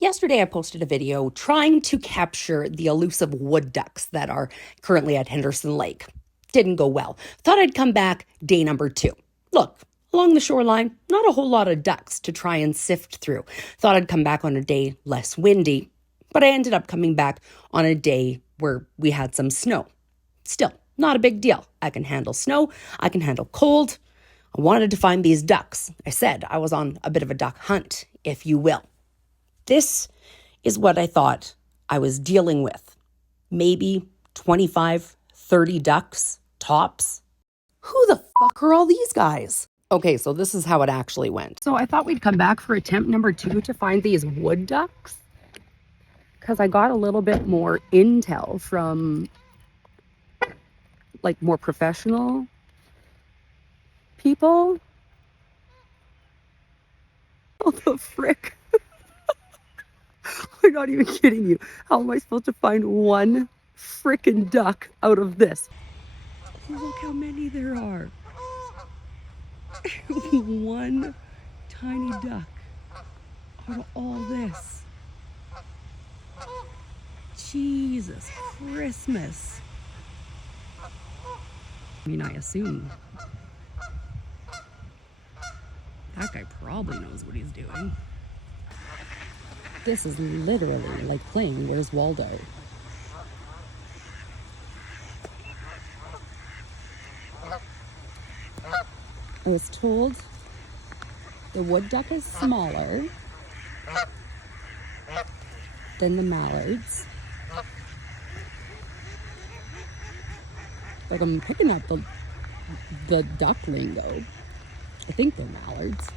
Yesterday, I posted a video trying to capture the elusive wood ducks that are currently at Henderson Lake. Didn't go well. Thought I'd come back day number 2. Look, along the shoreline, not a whole lot of ducks to try and sift through. Thought I'd come back on a day less windy, but I ended up coming back on a day where we had some snow. Still, not a big deal. I can handle snow. I can handle cold. I wanted to find these ducks. I said I was on a bit of a duck hunt, if you will. This is what I thought I was dealing with. Maybe 25, 30 ducks, tops. Who the fuck are all these guys? Okay, so this is how it actually went. So I thought we'd come back for attempt number 2 to find these wood ducks, because I got a little bit more intel from like more professional people. Oh, the frick. I'm not even kidding you. How am I supposed to find one frickin' duck out of this? Look how many there are. One tiny duck out of all this. Jesus Christmas. I mean, I assume that guy probably knows what he's doing. This is literally like playing Where's Waldo? I was told the wood duck is smaller than the mallards. Like, I'm picking up the duck lingo. I think they're mallards.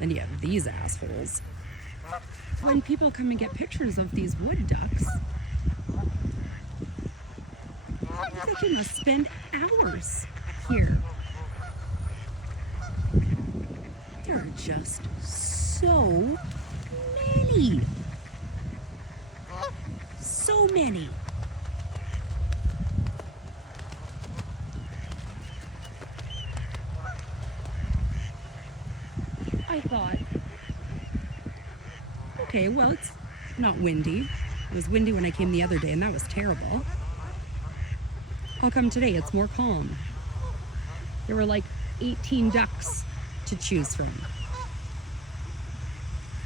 Then you have these assholes. When people come and get pictures of these wood ducks, they can spend hours here. There are just so many. So many. I thought, okay, well, it's not windy. It was windy when I came the other day, and that was terrible. How come today it's more calm? There were like 18 ducks to choose from.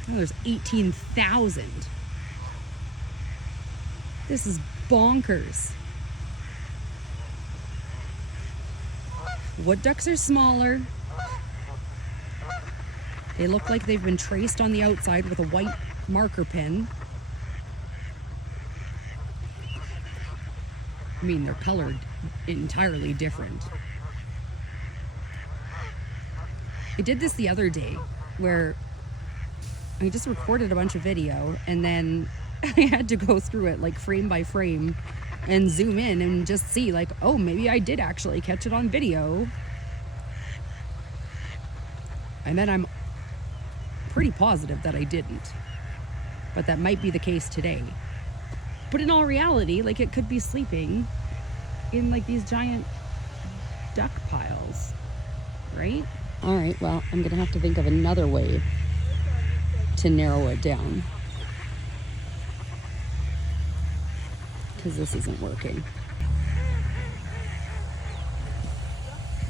Now there's 18,000. This is bonkers. Wood ducks are smaller. They look like they've been traced on the outside with a white marker pen. I mean, they're colored entirely different. I did this the other day where I just recorded a bunch of video and then I had to go through it like frame by frame and zoom in and just see like, oh, maybe I did actually catch it on video. And then I'm pretty positive that I didn't, but that might be the case today. But in all reality, like, it could be sleeping in like these giant duck piles, right? All right, well, I'm gonna have to think of another way to narrow it down, because this isn't working.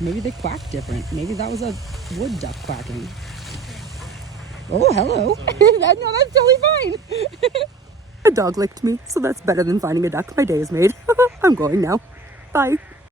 Maybe they quack different. Maybe that was a wood duck quacking. Oh, hello. No, that's totally fine. A dog licked me, so that's better than finding a duck. My day is made. I'm going now. Bye.